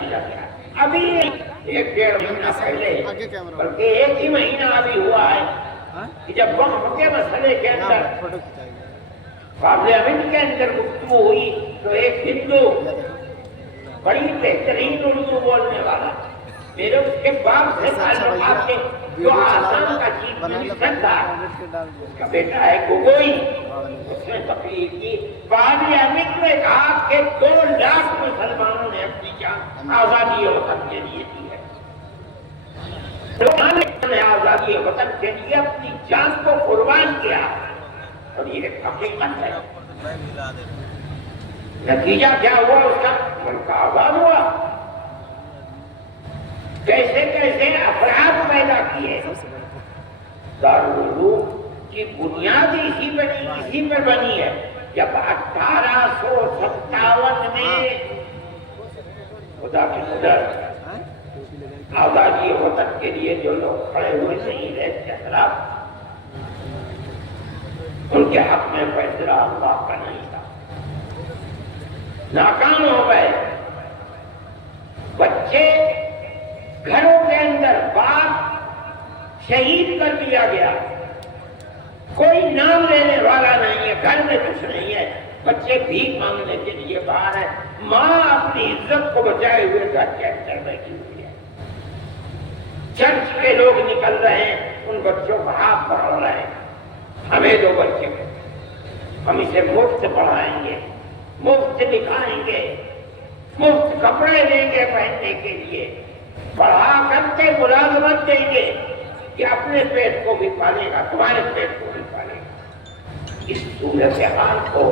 دیا گیا. ابھی 1-1.5 مہینہ پہلے بلکہ 1 ہی مہینہ ابھی ہوا ہے کہ جب وقف کے مسئلے کے اندر پارلیمنٹ کے اندر گفتگو ہوئی تو ایک ہندو بڑی بہترین اردو بولنے والا میرے اس کے باپ سے تعلقات کے جو آسام کا چیف منسٹر تھا اس کا بیٹا ہے گوگوئی اس نے تقریر کی پارلیمنٹ میں کہا کہ 2 لاکھ مسلمانوں نے اپنی جان آزادی وطن کے لیے دی ہے. 2 لاکھ نے آزادی وطن کے لیے اپنی جان کو قربان کیا اور یہ حقیقت ہے. نتیجہ کیا ہوا اس کا؟ ملک آزاد ہوا. کیسے کیسے افراد پیدا کیے. دارالعلوم کی بنیاد اسی پر بنی ہے. جب 1857 میں خدا کی قدرت آزادی وطن کے لیے جو لوگ کھڑے ہوئے شہید کے خلاف ان کے حق میں فیصلہ اللہ کا نہیں تھا. ناکام ہو گئے. بچے گھروں کے اندر باپ شہید کر دیا گیا. کوئی نام لینے والا نہیں ہے. گھر میں کچھ نہیں ہے. بچے بھیک مانگنے کے لیے باہر ہے. ماں اپنی عزت کو بچائے ہوئے گھر کے اندر بیٹھی ہوئی ہے. چرچ کے لوگ نکل رہے ہیں ان بچوں کو ہاتھ پکڑ رہے ہیں. ہمیں 2 بچے ہم اسے مفت پڑھائیں گے, مفت دکھائیں گے, مفت کپڑے دیں گے پہننے کے لیے, پڑھا کر کے ملازمت دیں گے کہ اپنے پیٹ کو بھی پالے گا, تمہارے پیٹ کو بھی پالے گا. اس صورتحال کو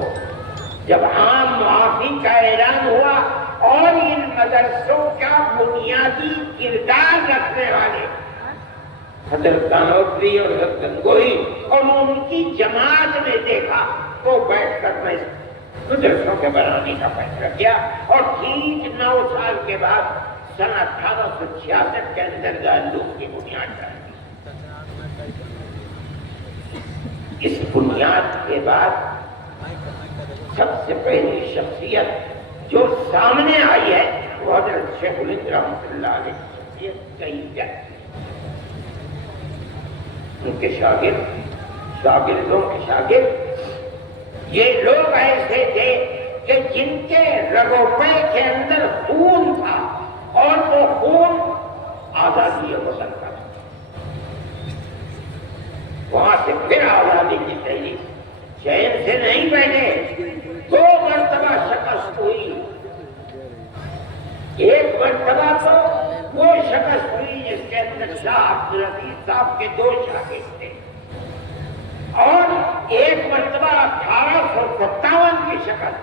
جب عام معافی کا اعلان ہوا اور ان مدرسوں کا بنیادی کردار رکھنے والے حضرت دانوتری اور حضرت گنگوہی اور ان کی جماعت نے دیکھا تو بیٹھ کر میں مدرسوں کے بنانے کا فیصلہ کیا. اور ٹھیک 9 سال کے بعد سن 1866 کے اندر دارالعلوم کی بنیاد ڈالی. اس بنیاد کے بعد سب سے پہلی شخصیت جو سامنے آئی ہے وہ حضرت شیخ الہند رحمۃ اللہ علیہ کی شخصیت کہی جاتی ہے. ان کے شاگردوں کے شاگرد یہ لوگ ایسے تھے کہ جن کے رگوں کے اندر خون تھا اور وہ خون آزادی وطن کا تھا. وہاں سے پھر آزادی کی تحریک چین سے نہیں بیٹھے. 2 مرتبہ شکست ہوئی. ایک مرتبہ تو وہ شکست ہوئی جس کے اندر شاہ عبدالعزیز صاحب کے 2 شاگرد تھے, اور ایک مرتبہ 1857 کی شکست.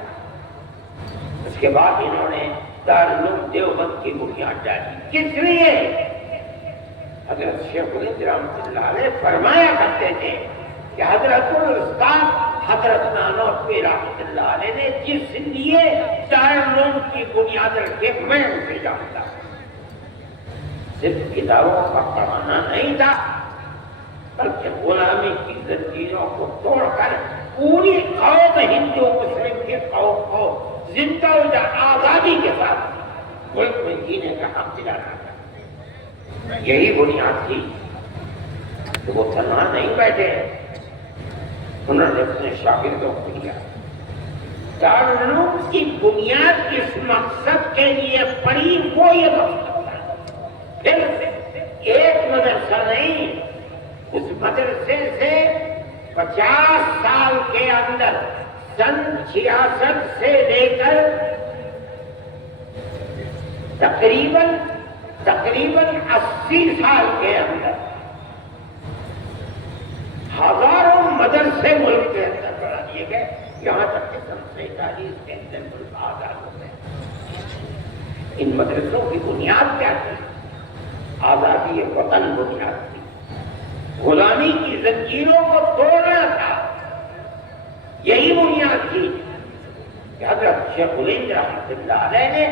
اس کے بعد انہوں نے دارالعلوم دیوبند کی بنیاد ڈالی. کس لیے؟ حضرت شیخ الہند رحمۃ اللہ علیہ فرمایا کرتے تھے کہ حضرت الاستاذ حضرت نانوتوی رحمۃ اللہ علیہ نے جس لیے دارالعلوم کی بنیاد رکھے میں اسے جانتا ہوں. صرف کتابوں کا پڑھانا نہیں تھا بلکہ غلامی کی زنجیروں کو توڑ کر پوری قوم ہندو مسلم کی قوم کو زندہ و آزادی کے ساتھ ملک میں جینے کا حق دلانا تھا. یہی بنیاد تھی. تو وہ تنہا نہیں بیٹھے, انہوں نے اپنے شاگردوں کو دیا. دارالعلوم کی بنیاد اس مقصد کے لیے پڑی وہ یہ مقصد. پھر ایک مدرسہ نہیں, اس مدرسے سے 50 سال کے اندر سن 66 سے لے کر تقریباً 80 سال کے اندر ہزاروں مدرسے ملک کے اندر بنا دیے گئے. یہاں تک کہ سن 47 کے اندر ملک آزاد ہو گئے. ان مدرسوں کی بنیاد کیا تھی؟ آزادی وطن بنیاد تھی. غلامی کی زنجیروں کو توڑنا تھا. یہی بنیاد تھی کہ حضرت شیخ الہند رحمۃ اللہ علیہ نے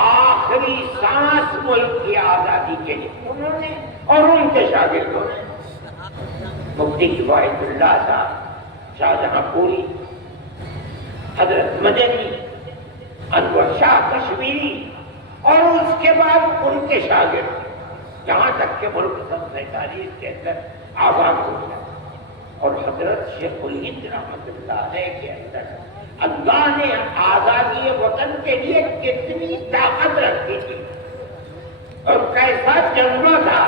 آخری سانس ملک کی آزادی کے لیے انہوں نے اور ان کے شاگردوں نے مفتی کفایت اللہ صاحب, شاہجہاں پوری, حضرت مدنی, انور شاہ کشمیری اور اس کے بعد ان کے شاگرد، یہاں تک کہ ملک 47 کے اندر آباد ہو گیا، اور حضرت شیخ الہند رحمۃ اللہ علیہ کے اندر اللہ نے آزادی وطن کے لیے کتنی طاقت رکھی تھی اور کیسا جذبہ تھا،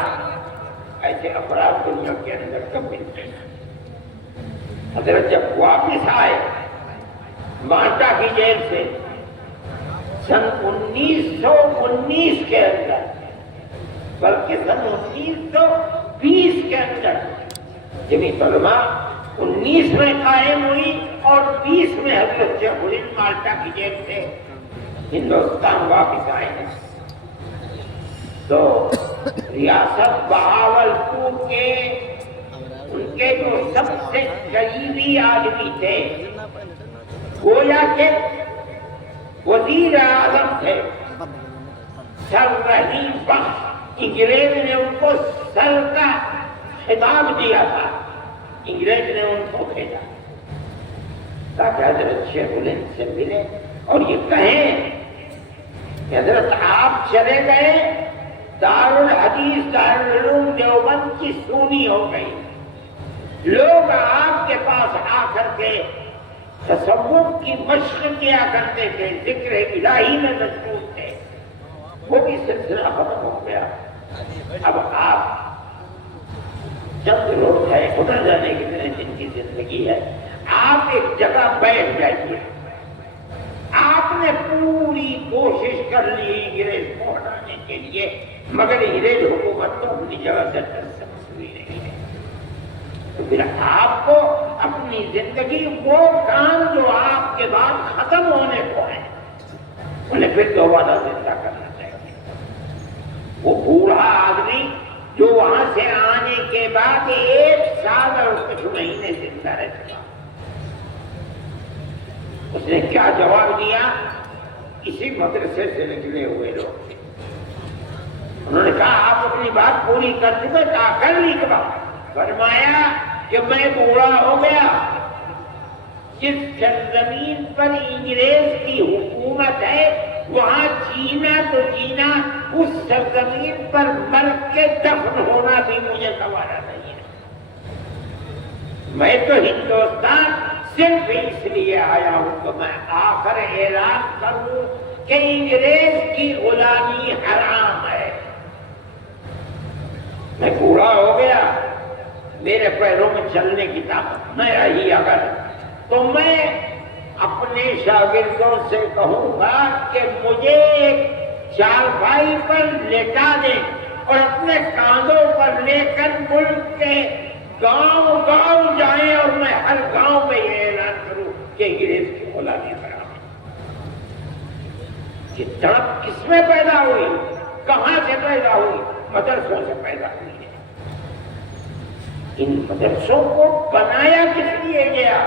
ایسے افراد دنیا کے اندر کب ملتے ہیں۔ حضرت جب واپس آئے مالٹا کی جیل سے سن 1919 کے اندر، بلکہ سن 1920 کے اندر جمعیت علماء 19 میں قائم ہوئی اور 20 میں حضرت شیخ الہند مالٹا کی جیل سے ہندوستان واپس آئے ہیں، تو ریاست بہاولپور کے ان کے جو سب سے قریبی آدمی تھے، گویا کہ وزیر اعظم تھے سر رحیم بخش، انگریز نے ان کو سر کا خطاب دیا تھا، انگریز نے ان کو بھیجا تاکہ حضرت شیخ الہند سے ملے اور یہ کہیں کہ حضرت آپ چلے گئے، دارالحدیث دارالعلوم دیوبند کی سونی ہو گئی، لوگ آپ کے پاس آ کر کے تصوف کی مشق کیا کرتے تھے، ذکر الہی میں مشغول تھے، وہ بھی سلسلہ ختم ہو گیا۔ اب آپ چند روز ہے، ادھر جانے کی طرح جن کی زندگی ہے، آپ ایک جگہ بیٹھ جائیے۔ آپ نے پوری کوشش کر لی انگریز کو ہٹانے کے لیے، مگر انگریز حکومت تو اپنی جگہ سے ہوئی نہیں ہے، تو پھر آپ کو اپنی زندگی وہ کام جو آپ کے بعد ختم ہونے کو ہیں انہیں پھر دوبارہ زندہ کرنا چاہیے۔ وہ بوڑھا آدمی جو وہاں سے آنے کے بعد 1 سال اور کچھ مہینے زندہ رہ چکا، اس نے کیا جواب دیا؟ اسی مدرسے سے نکلے ہوئے لوگ تھے، انہوں نے کہا آپ اپنی بات پوری کر چکے، کہا کر لی کے بعد فرمایا کہ میں بوڑھا ہو گیا، جس سرزمین پر انگریز کی حکومت ہے وہاں جینا تو جینا، اس سرزمین پر مر کے دفن ہونا بھی مجھے گوارا نہیں ہے۔ میں تو ہندوستان صرف اس لیے آیا ہوں کہ میں آخر اعلان کروں کہ انگریز کی غلامی حرام ہے۔ میں بوڑھا ہو گیا، میرے پیروں میں چلنے کی طاقت نہ رہی اگر، تو میں اپنے شاگردوں سے کہوں گا کہ مجھے ایک چارپائی پر لٹا دیں اور اپنے کاندھوں پر لے کر ملک کے گاؤں گاؤں جائیں اور میں ہر گاؤں میں یہ اعلان کروں کہ انگریز کی غلامی حرام ہے۔ یہ تڑپ کس میں پیدا ہوئی؟ کہاں سے پیدا ہوئی؟ مدرسوں سے پیدا ہوئی ہے۔ ان مدرسوں کو بنایا کس لیے گیا؟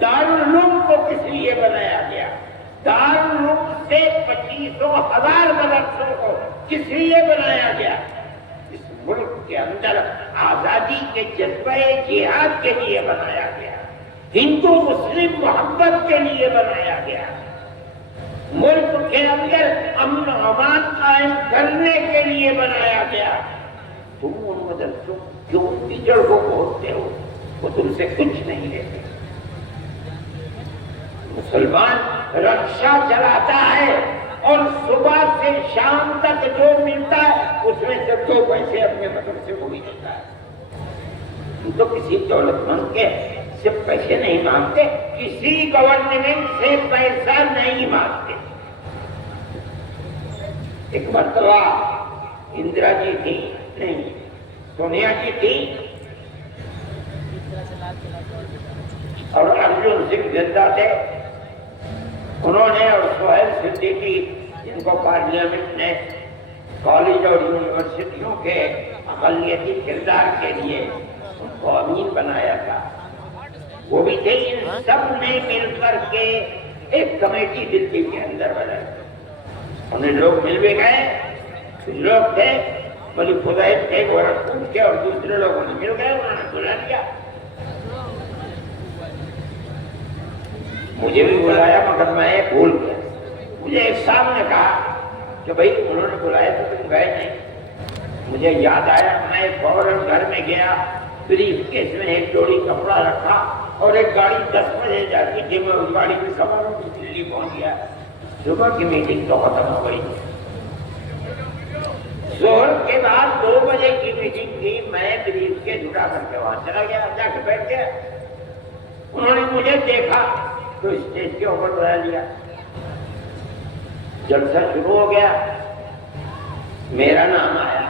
دارالعلوم کو کس لیے بنایا گیا؟ دارالعلوم سے 25,000 مدرسوں کو کس لیے بنایا گیا؟ اس ملک کے اندر آزادی کے جذبہ جہاد کے لیے بنایا گیا، ہندو مسلم محبت کے لیے بنایا گیا، ملک کے اندر امن و امان قائم کرنے کے لیے بنایا گیا۔ تم ان مدرسوں جو کیچڑ کو بولتے ہو وہ تم سے کچھ نہیں لیتے۔ مسلمان رکشا چلاتا ہے اور صبح سے شام تک جو ملتا ہے اس میں سے 2 پیسے اپنے مدرسے کو بھی دیتا ہے۔ ہم تو کسی دولت مند کے صرف پیسے نہیں مانگتے، کسی گورنمنٹ سے پیسہ نہیں مانگتے۔ ایک مرتبہ اندرا جی تھی، نہیں سونیا جی تھی، اور ارجن سنگھ زندہ تھے، انہوں نے اور سہیل صدیقی جن کو پارلیمنٹ نے کالج اور یونیورسٹیوں کے اقلیتی کردار کے لیے ان کو امین بنایا تھا، وہ بھی تھے۔ ان سب نے مل کر کے ایک کمیٹی دلی کے اندر بنائی، انہیں لوگ مل بھی گئے، کچھ لوگ تھے بلی فضائل تھے گورکھپور کے، اور دوسرے لوگوں نے مل گئے، انہوں نے بلا لیا، مجھے بھی بلایا مگر میں بھول گیا۔ مجھے ایک صاحب نے کہا کہ بھائی انہوں نے بلایا تو تم گئے نہیں. مجھے یاد آیا، میں فوراً گھر میں گیا، بریف کیس میں ایک جوڑی کپڑا رکھا اور ایک گاڑی 10 بجے جاتی تھی، میں اس گاڑی میں سوار ہوں دلی پہنچ گیا. صبح کی میٹنگ تو ختم ہو گئی. ظہر کے بعد 2 بجے کی میٹنگ تھی، میں بریف کے جھٹا کر کے وہاں چلا گیا، جا کے بیٹھ گیا. انہوں نے مجھے دیکھا تو اسٹیج کے اوپر بلا لیا. جلسہ شروع ہو گیا، میرا نام آیا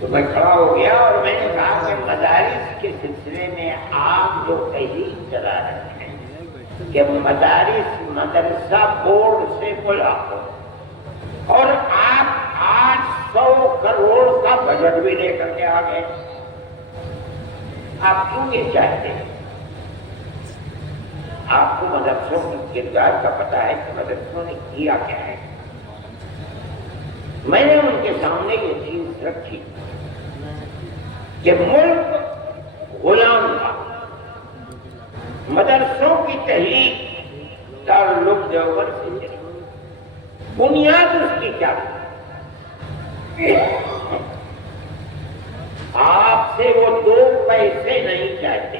تو میں کھڑا ہو گیا اور میں نے کہا کہ مدارس کے سلسلے میں آپ جو تحریک چلا رہے ہیں کہ مدارس مدرسہ بورڈ سے ملاق ہو، اور آپ 800 کروڑ کا بجٹ بھی لے کر کے آ گئے، آپ کیوں یہ چاہتے ہیں؟ آپ کو مدرسوں کی کردار کا پتہ ہے کہ مدرسوں نے کیا کیا ہے. میں نے ان کے سامنے یہ چیز رکھی کہ ملک غلام تھا. مدرسوں کی تحریک دارالعلوم دیوبند سے چلی. بنیاد اس کی کیا تھی؟ آپ سے وہ 2 پیسے نہیں چاہتے،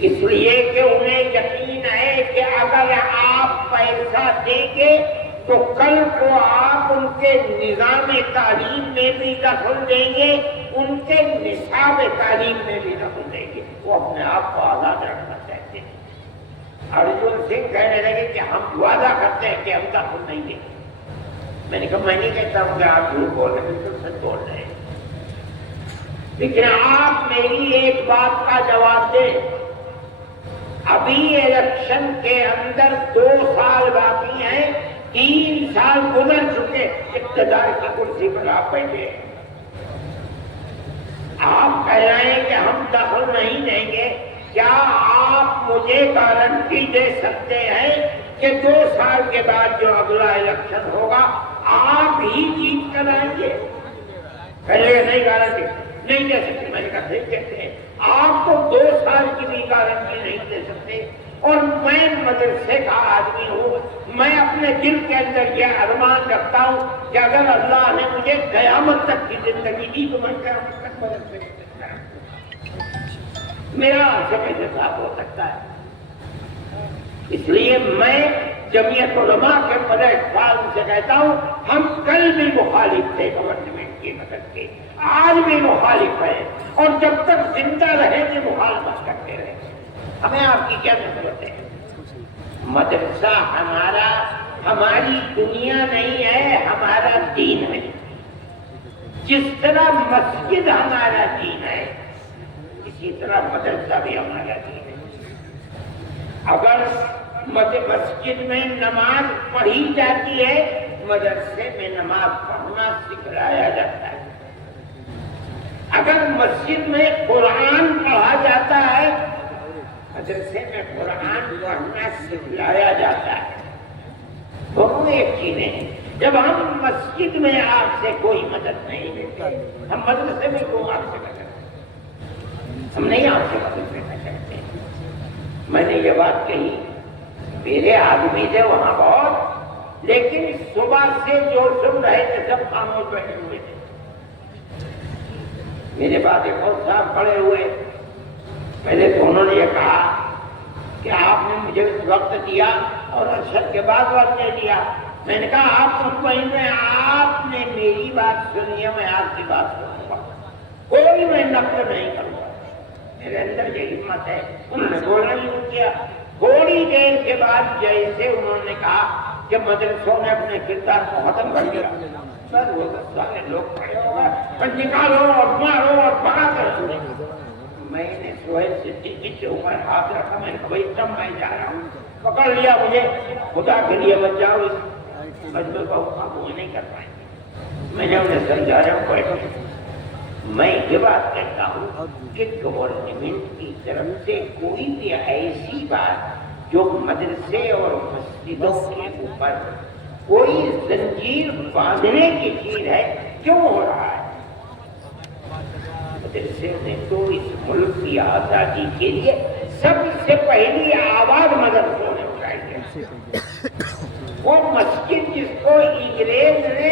اس لیے کہ انہیں یقین ہے کہ اگر آپ پیسہ دیں گے تو کل کو آپ ان کے نظام تعلیم میں بھی دخل دیں گے، ان کے نصاب تعلیم میں بھی دخل دیں گے. وہ اپنے آپ کو آزاد رکھنا چاہتے ہیں. ارجن سنگھ کہنے لگے کہ ہم وعدہ کرتے ہیں کہ ہم دخل نہیں دیں گے. میں نے کہا میں نہیں کہتا ہوں کہ آپ جھوٹ بول رہے ہیں، بالکل سچ بول رہے ہیں، لیکن آپ میری ایک بات کا جواب دیں. ابھی الیکشن کے اندر 2 سال باقی ہیں، 3 سال گزر چکے، اقتدار کی کرسی پر آپ بیٹھے. آپ کہہ رہے ہیں کہ ہم دخل نہیں دیں گے. کیا آپ مجھے گارنٹی دے سکتے ہیں کہ 2 سال کے بعد جو اگلا الیکشن ہوگا آپ ہی جیت کر آئیں گے؟ پہلے نہیں گارنٹی نہیں دے سکتے. میں نے کہا صحیح کہتے ہیں، آپ تو 2 سال کی بھی گارنٹی نہیں دے سکتے. اور میں مدرسے کا آدمی ہوں، میں اپنے دل کے اندر یہ ارمان رکھتا ہوں کہ اگر اللہ نے مجھے قیامت تک کی زندگی دی تو میں قیامت تک مدرسے میں سکتا ہوں. میرا آپ سے کیسے صاف ہو سکتا ہے؟ اس لیے میں جمعیت علماء کے پلیٹ فارم سے کہتا ہوں، ہم کل بھی مخالف تھے گورنمنٹ کی مدد کے، آج بھی مخالف ہیں، اور جب تک زندہ رہیں گے مخالفت کرتے رہیں گے. ہمیں آپ کی کیا ضرورت ہے؟ مدرسہ ہماری دنیا نہیں ہے، ہمارا دین ہے. جس طرح مسجد ہمارا دین ہے اسی طرح مدرسہ بھی ہمارا دین ہے. اگر مسجد میں نماز پڑھی جاتی ہے، مدرسے میں نماز پڑھنا سکھلایا جاتا ہے. اگر مسجد میں قرآن پڑھا جاتا ہے، مدرسے میں قرآن پڑھنا سکھلایا جاتا ہے. دونوں ایک چیزیں ہیں. جب ہم مسجد میں آپ سے کوئی مدد نہیں لیتے، ہم مدرسے میں کیوں آپ سے مدد کرتے؟ ہم نہیں آپ سے مدد لینا چاہتے. میں نے یہ بات کہی، میرے آدمی تھے وہاں بہت، لیکن صبح سے جو سن رہے تھے سب خاموش بیٹھے ہوئے تھے. میرے بعد ایک اور صاحب کھڑے ہوئے. پہلے تو انہوں نے یہ کہا کہ آپ نے مجھے وقت دیا اور عصر کے بعد وقت دے دیا. میں نے کہا آپ مطمئن ہیں؟ آپ نے میری بات سنی ہے، میں آپ کی بات سنوں گا، کوئی میں نقل نہیں کروں گا. میرے اندر یہ ہمت ہے. انہوں نے بولنا شروع کیا. تھوڑی دیر کے بعد جیسے انہوں نے کہا کہ مدرسوں نے اپنے کردار کو ختم کر دیا، سر وہ سارے لوگ کھڑے ہو گئے اور نکالو اور مارو اور بھگا کر. میں نے سہیل صدیقی کے اوپر ہاتھ رکھا. میں نے کہا بھائی تب میں جا رہا ہوں. پکڑ لیا مجھے. خدا کے لیے بچ جاؤ، اس مجموعے کو قابو نہیں کر پائیں گے. میں نے انہیں سمجھایا ہوں. میں یہ بات کہتا ہوں کہ گورنمنٹ کی طرف سے کوئی بھی ایسی بات جو مدرسے اور مسجدوں کے اوپر کوئی زنجیر باندھنے کی چیز ہے، کیوں ہو رہا ہے؟ مدرسے نے تو اس ملک کی آزادی کے لیے سب سے پہلی آواز مدرسوں نے اٹھائی ہے. وہ مسجد جس کو انگریز نے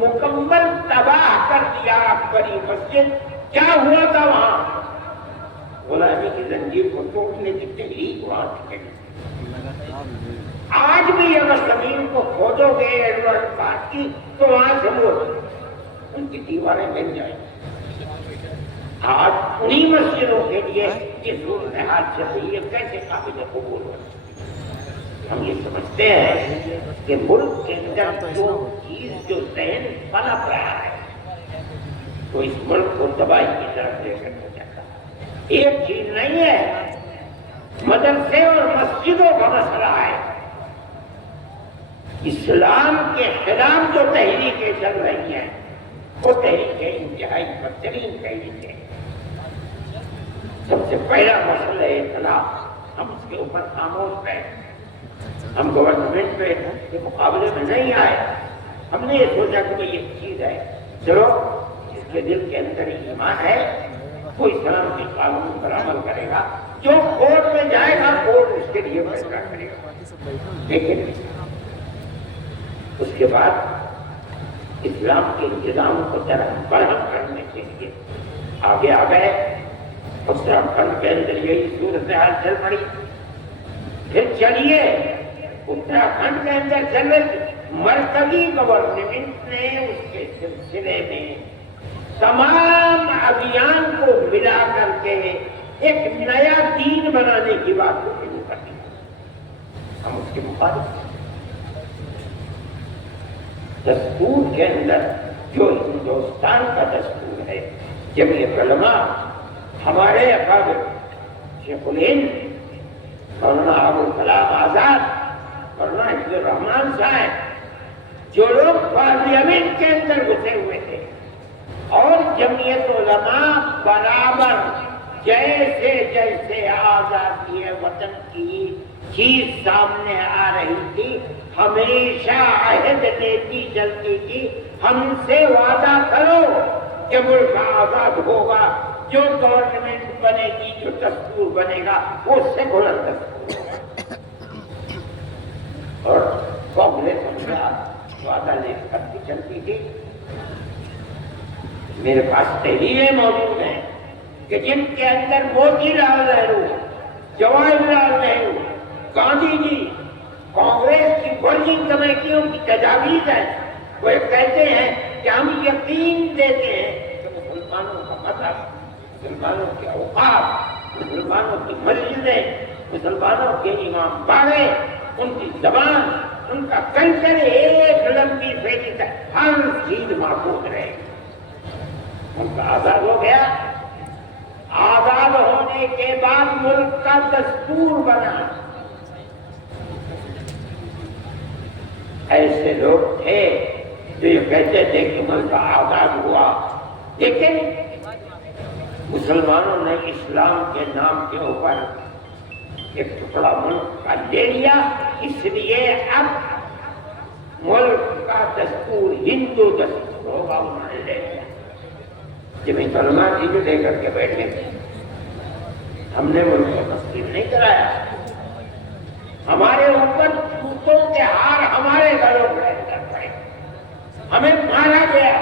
مکمل تباہ کر دیا، بڑی مسجد، کیا ہوا تھا وہاں؟ غلامی کی زنجیر کو توڑنے کی تحریک وہاں کی۔ آج بھی اگر زمین کو کھودو گے ایڈورڈ پارک کی تو وہاں سے وہ ان کی دیواریں مل جائیں گی۔ آج انہی مسجدوں کے لیے یہ صورتحال چل رہی ہے، کیسے قابل قبول ہو؟ ہم یہ سمجھتے ہیں کہ ملک کے اندر جو چیز جو ذہن پنپ رہا ہے تو اس ملک کو تباہی کی طرف لے کر جاتا ہے۔ ایک چیز نہیں ہے، مدرسے اور مسجدوں کا مسئلہ ہے۔ اسلام کے خلاف جو تحریکیں چل رہی ہیں وہ تحریکیں انتہائی بدترین تحریکیں۔ سب سے پہلا مسئلہ ہے طلاق، ہم اس کے اوپر خاموش رہے، ہم گورنمنٹ پہ کے مقابلے میں نہیں آئے۔ ہم نے یہ سوچا کہ یہ چیز ہے، چلو جس کے دل کے اندر ایمان ہے وہ اسلام کے قانون پر عمل کرے گا، جو کورٹ میں جائے گا کورٹ اس کے لیے فیصلہ کرے گا۔ لیکن اس کے بعد اسلام کے انتظام کو برہم کرنے کے لیے آگے آ گئے۔ اتراکھنڈ کے اندر یہی صورتحال چل پڑی۔ پھر چلیے اتراکھنڈ کے اندر چل رہی مرکزی گورنمنٹ نے اس کے سلسلے میں تمام ابھیان کو ملا کر کے ایک نیا دین بنانے کی بات کو شروع کر دی۔ ہم اس کے مخالف ہیں۔ دستور کے اندر جو ہندوستان کا دستور ہے، جمعیت علماء، ہمارے اکابر شیخ الہند مولانا ابوالکلام آزاد، مولانا حفیظ الرحمان صاحب، جو لوگ پارلیمنٹ کے اندر گھسے ہوئے تھے، اور جمعیت علماء برابر جیسے جیسے آزادی وطن کی چیز سامنے آ رہی تھی ہمیشہ عہد لیتی چلتی تھی، ہم سے وعدہ کرو کہ ملک آزاد ہوگا، جو گورنمنٹ بنے گی، جو دستور بنے گا وہ سیکولر دستور ہوگا۔ اور کانگریس ہمیشہ وعدہ لے کر چلتی تھی۔ میرے پاس تحریریں موجود ہیں کہ جن کے اندر موتی لال نہرو، جواہر لال نہرو، گاندھی جی، کانگریس کی ورکنگ کمیٹیوں کی تجاویز ہے۔ وہ کہتے ہیں کہ ہم یقین دیتے ہیں کہ مسلمانوں کا مذہب، مسلمانوں کے اوقاف، مسلمانوں کی مسجدیں، مسلمانوں کے امام باڑے، ان کی زبان، ان کا کلچر ایک لمبی فہرست ہے، ہر چیز محفوظ رہے گی۔ ان کا آزاد ہو گیا۔ آزاد ہونے کے بعد ملک کا دستور بنا۔ ایسے لوگ تھے جو یہ کہتے تھے کہ ملک آزاد ہوا، لیکن مسلمانوں نے اسلام کے نام کے اوپر ایک ٹکڑا ملک کا لے لیا، اس لیے اب ملک کا دستور ہندو دستور ہوگا، انہوں نے لے لیا۔ جمعیت علماء جی جو لے کر کے بیٹھے تھے، ہم نے ملک کو تسلیم نہیں کرایا۔ ہمارے اوپر جوتوں کے ہار ہمارے گھروں پر اندر پڑے، ہمیں مارا گیا،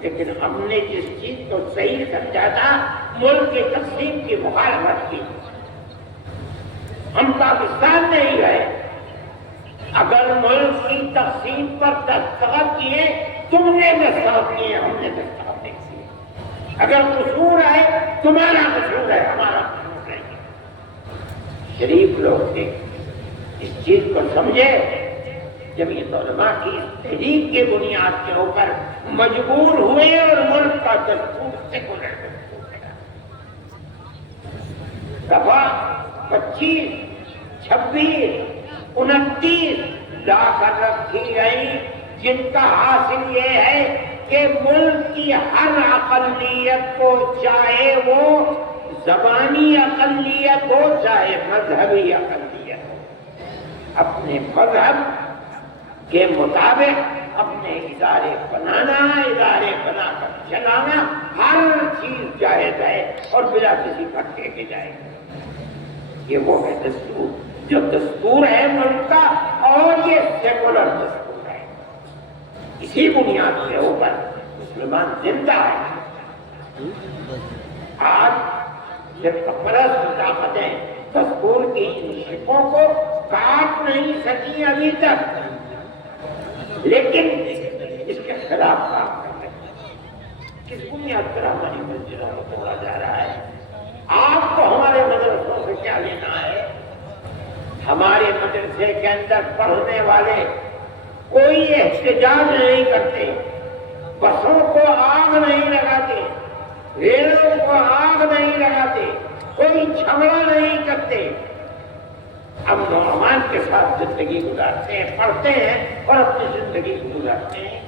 لیکن ہم نے جس چیز کو صحیح سمجھا تھا، ملک کی تقسیم کی مخالفت کی۔ ہم پاکستان نہیں گئے۔ اگر ملک کی تقسیم پر دستخط کیے، تم نے دستخط کیے، ہم نے دستخط نہیں کیے۔ اگر قصور ہے تمہارا قصور ہے، ہمارا قصور نہیں۔ شریف لوگ تھے، اس چیز کو سمجھے۔ جمعیت علماء کی تحریک کی بنیاد کے اوپر مجبور ہوئے اور ملک کا دستور سیکولر دستور بنا۔ دفعہ 25، 26، 29 لا کر رکھی گئی، جن کا حاصل یہ ہے کہ ملک کی ہر اقلیت کو، چاہے وہ زبانی اقلیت ہو چاہے مذہبی اقلیت ہو، اپنے مذہب کے مطابق اپنے ادارے بنانا، ادارے بنا کر چلانا، ہر چیز جائز ہے اور بلا کسی کھٹکے کے جائے گا۔ یہ وہ ہے دستور جو دستور ہے ملک کا، اور یہ سیکولر دستور ہے، اسی بنیاد کے اوپر مسلمان زندہ ہے۔ آج صرف پرست طاقتیں دستور کی ان شکوں کو کاٹ نہیں سکی ابھی تک، لیکن اس کے خلاف کام کر رہے ہیں۔ کس بنیاد پر ہماری مسجدوں کو توڑا جا رہا ہے؟ آپ کو ہمارے مدرسوں سے کیا لینا ہے؟ ہمارے مدرسے کے اندر پڑھنے والے کوئی احتجاج نہیں کرتے، بسوں کو آگ نہیں لگاتے، ریلوں کو آگ نہیں لگاتے، کوئی جھگڑا نہیں کرتے، امن و امان کے ساتھ زندگی گزارتے ہیں، پڑھتے ہیں اور اپنی زندگی گزارتے ہیں۔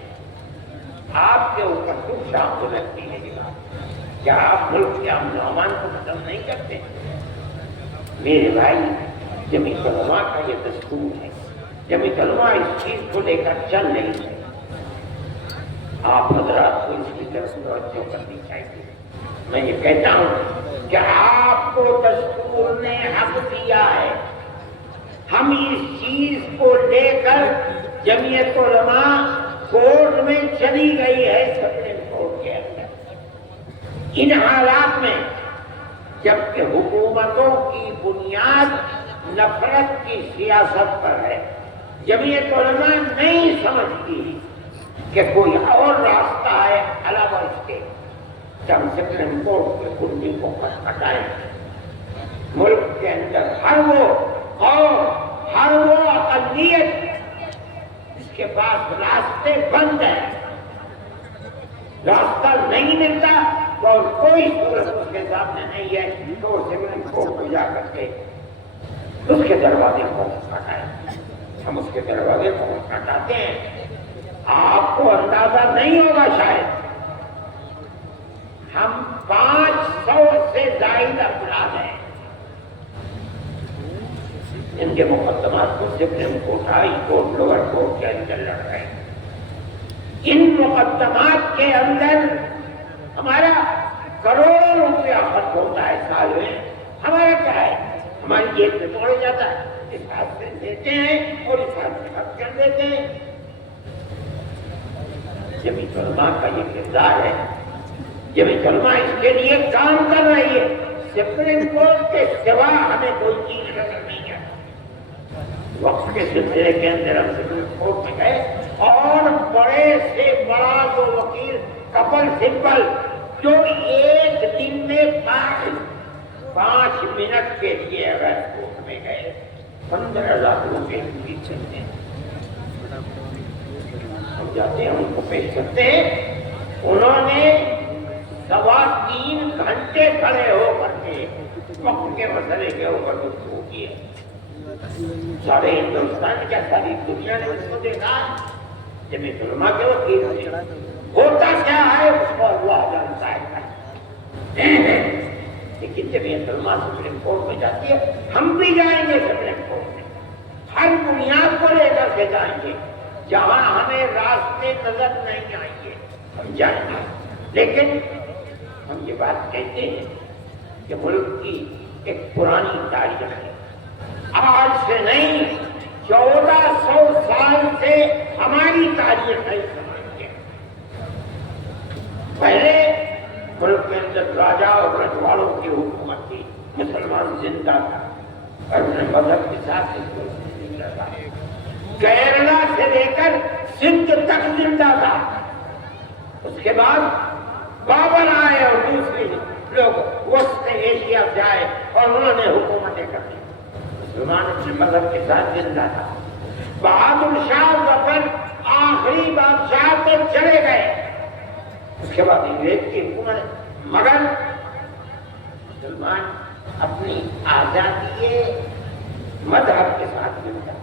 آپ کے اوپر کچھ شام کو لگتی ہے یہ بات، کیا آپ ملک کے امن و امان کو ختم نہیں کرتے؟ میرے بھائی، جمعیت علماء کا یہ دستور ہے، جمعیت علماء اس چیز کو لے کر چل رہی ہے، آپ حضرات کو اس کی طرف توجہ کرنی چاہیے۔ میں یہ کہتا ہوں کہ آپ کو دستور نے حق دیا ہے، ہم اس چیز کو لے کر جمعیت علماء کورٹ میں چلی گئی ہے، سپریم کورٹ کے اندر۔ ان حالات میں جبکہ حکومتوں کی بنیاد نفرت کی سیاست پر ہے، جمعیت علماء نہیں سمجھتی کہ کوئی اور راستہ ہے علاوہ اس کے، جب سپریم کورٹ کے کنڈی کو کھٹکھٹائیں، ملک کے اندر ہر وہ قوم، ہر وہ اقلیت اس کے پاس راستے بند ہیں، راستہ نہیں ملتا تو اور کوئی صورت اس کے سامنے نہیں ہے تو وہ سپریم کورٹ کو جا کر کے اس کے دروازے کو کھٹکھٹائیں۔ ہم اس کے دروازے کو کھٹکھٹاتے ہیں۔ آپ کو اندازہ نہیں ہوگا شاید، ہم 500 سے زائد افراد ہیں، ان کے مقدمات کو supreme court, high court, lower court کے اندر لڑ رہے ہیں۔ ان مقدمات کے اندر ہمارا کروڑوں روپیہ خرچ ہوتا ہے سال میں، ہمارا کیا ہے؟ ہماری جیب سے توڑ جاتا ہے، اس ہاتھ سے دیتے ہیں اور اس ہاتھ سے خرچ کر دیتے ہیں۔ جمعیت علماء کا یہ کردار ہے، جمعیت علماء اس کے لیے کام کر رہی ہے، سپریم کورٹ کے سوا ہمیں کوئی چیز نظر نہیں ہے۔ وقت کے سلسلے کے اندر ہم سپریم کورٹ میں گئے اور بڑے سے بڑا جو وکیل کپل سبل جو ایک دن میں 5 منٹ کے لیے اگر کورٹ میں گئے 15,000 روپے کی فیس چلتے ہیں، ہم جاتے ہیں ان کو پیش کرتے ہیں، انہوں نے 3.25 گھنٹے کھڑے ہو کر کے وقت کے مسئلے کے اوپر گفتگو کی ہے۔ سارے ہندوستان کیا ساری دنیا نے اس کو دیکھا، جمعیت علماء کے وکیل نے، ہوتا کیا ہے اس کو اللہ جانتا ہے، لیکن جمعیت علماء سپریم کورٹ میں جاتی ہے، ہم بھی جائیں گے سپریم کورٹ میں، ہر بنیاد کو لے کر کے جائیں گے، جہاں ہمیں راستے نظر نہیں آئیں گے ہم جائیں گے، لیکن ہم یہ بات کہتے ہیں کہ ملک کی ایک پرانی تاریخ ہے، آج سے نہیں 1400 سال سے ہماری تاریخ ہے۔ پہلے ملک کے اندر راجا اور رجواڑوں کی حکومت تھی، مسلمان زندہ تھا اور اپنے مذہب کے ساتھ زندہ تھا، کیرلا سے لے کر سندھ تک زندہ تھا۔ اس کے بعد بابر آئے اور دوسرے لوگ وسط ایشیا سے آئے اور انہوں نے حکومتیں کر دی، مسلمان اپنے مذہب کے ساتھ زندہ تھا۔ بہادر شاہ ظفر آخری بادشاہ تو چلے گئے، اس کے بعد انگریز کی حکومت، مگر مسلمان اپنی آزادی مذہب کے ساتھ زندہ تھا۔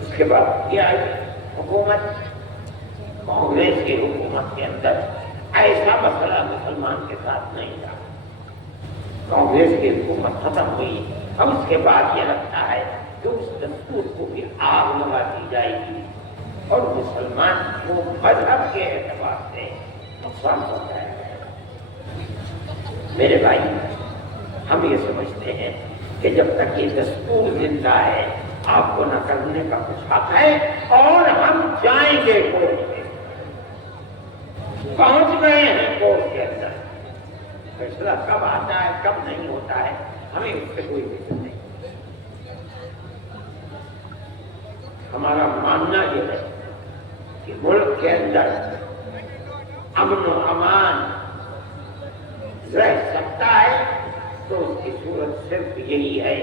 اس کے بعد یہ آئی حکومت، کانگریس کی حکومت کے اندر ایسا مسئلہ مسلمان کے ساتھ نہیں تھا، کانگریس کی حکومت ختم ہوئی، اب اس کے بعد یہ لگتا ہے کہ اس دستور کو بھی آگ لگا دی جائے گی اور مسلمان کو مذہب کے اعتبار سے نقصان ہوتا ہے۔ میرے بھائی، ہم یہ سمجھتے ہیں کہ جب تک یہ دستور زندہ ہے آپ کو نہ کرنے کا کچھ حق ہے، اور ہم جائیں گے کورٹ میں، پہنچ گئے ہیں کورٹ کے اندر، فیصلہ کب آتا ہے کب نہیں ہوتا ہے ہمیں اس سے کوئی فکر نہیں۔ ہمارا ماننا یہ ہے کہ ملک کے اندر امن و امان رہ سکتا ہے تو اس کی صورت صرف یہی ہے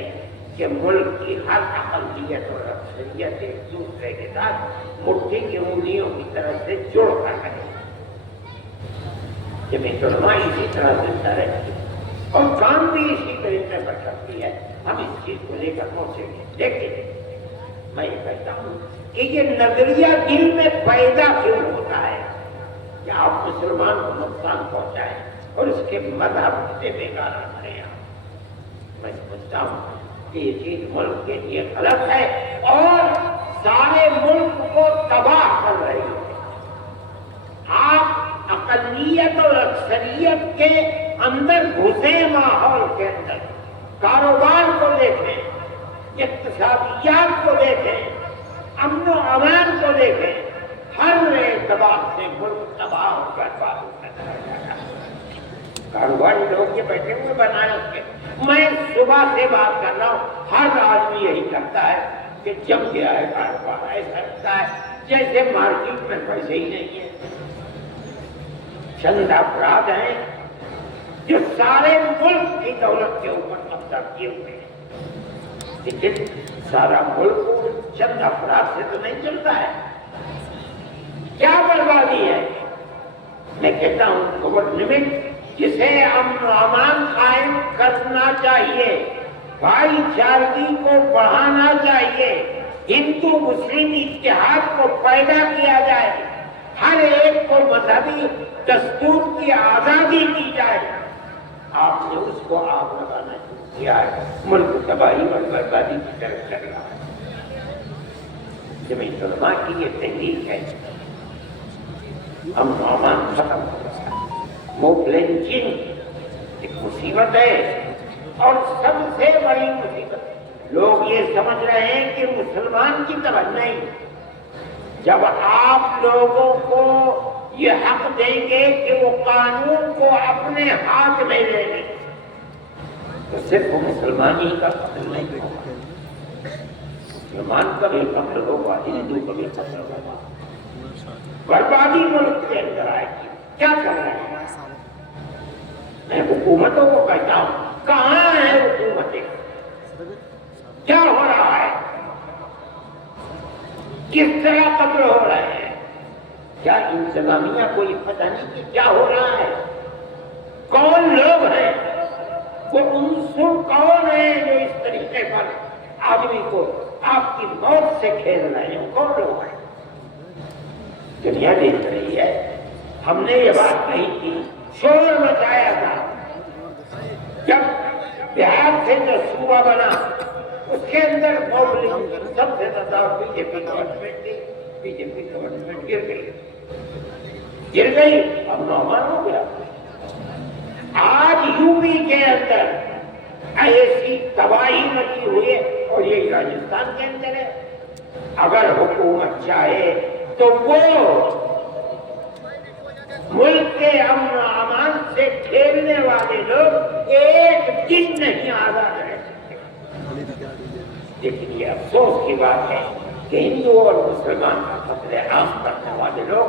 کہ ملک کی ہر اقلیت اور اکثریت ایک دوسرے کے ساتھ مٹھی کی انگلیوں کی طرف سے جڑ کر رہے، جمعیت علماء اسی طرح زندہ رہتی ہے اور کام بھی اسی طریقے پر کرتی ہے، ہم اس چیز کو لے کر پہنچیں گے۔ لیکن میں یہ کہتا ہوں کہ یہ نظریہ دل میں پیدا کیوں ہوتا ہے کہ آپ مسلمان کو نقصان پہنچائیں اور اس کے مذہب سے بیکار کریں؟ میں سمجھتا ہوں کہ یہ چیز ملک کے لیے غلط ہے اور سارے ملک کو تباہ کر رہی ہے۔ آپ اقلیت اور اکثریت کے اندر گھسے ماحول کے اندر، کاروبار کو دیکھیں، اقتصادیات کو دیکھیں، امن و امان کو دیکھیں، ہر اعتبار سے ملک تباہ اور برباد ہوتا چلا جا رہا ہے۔ کاروباری لوگ یہ بیٹھے ہوئے بنائے اس کے، میں صبح سے بات کر رہا ہوں، ہر آدمی یہی کرتا ہے کہ جم گیا ہے کاروبار، ایسا لگتا ہے جیسے مارکیٹ میں پیسے ہی نہیں ہے۔ چند افراد ہیں جو سارے ملک کی دولت کے اوپر قبضہ کیے ہوئے ہیں، لیکن سارا ملک چند افراد سے تو نہیں چلتا ہے۔ کیا بربادی ہے؟ میں کہتا ہوں گورنمنٹ جسے امن و امان قائم کرنا چاہیے، بھائی چارگی کو بڑھانا چاہیے، ہندو مسلم اتحاد کو پیدا کیا جائے، ہر ایک کو مذہبی دستور کی آزادی دی جائے، آپ نے اس کو آگ لگانا شروع کیا ہے، ملک تباہی اور بربادی کی طرف چل رہا ہے۔ جمعیت علماء کی یہ تحریک ہے، امن و امان ختم ہو رہا ہے، موب لنچنگ ایک مصیبت ہے اور سب سے بڑی مصیبت لوگ یہ سمجھ رہے ہیں کہ مسلمان کی طرح نہیں۔ جب آپ لوگوں کو یہ حق دیں گے کہ وہ قانون کو اپنے ہاتھ میں لے لیں تو صرف وہ مسلمان ہی کا قتل نہیں ہوگا، مسلمان کا بھی قتل ہوگا، ہندو کا بھی قتل ہوگا، بربادی ملک کے اندر آئے گی۔ کیا کر رہے ہیں؟ میں حکومتوں کو کہتا ہوں، کہاں ہے حکومتیں؟ کیا ہو رہا ہے؟ کس طرح قتل ہو رہے ہیں؟ کیا انتظامیہ کو یہ پتہ نہیں کہ کیا ہو رہا ہے؟ کون لوگ ہیں؟ وہ عنصر کون ہیں جو اس طریقے پر آدمی کو آپ کی موت سے کھیل رہے ہیں؟ کون لوگ ہیں؟ دنیا دیکھ رہی ہے۔ ہم نے یہ بات کہی تھی، شور مچایا تھا، جب بہار سے جو صوبہ بنا اس کے اندر سب سے زیادہ بی جے پی گورنمنٹ تھی، بی جے پی گورنمنٹ گر گئی، اب نومان ہو گیا۔ آج یو پی کے اندر ایسی تباہی مچی ہوئی ہے اور یہی راجستھان کے اندر ہے۔ اگر حکومت چاہے تو وہ ملک کے امن و امان سے کھیلنے والے لوگ ایک دن نہیں آزاد رہ سکتے۔ لیکن یہ افسوس کی بات ہے کہ ہندو اور مسلمان کا قتل عام کرنے والے لوگ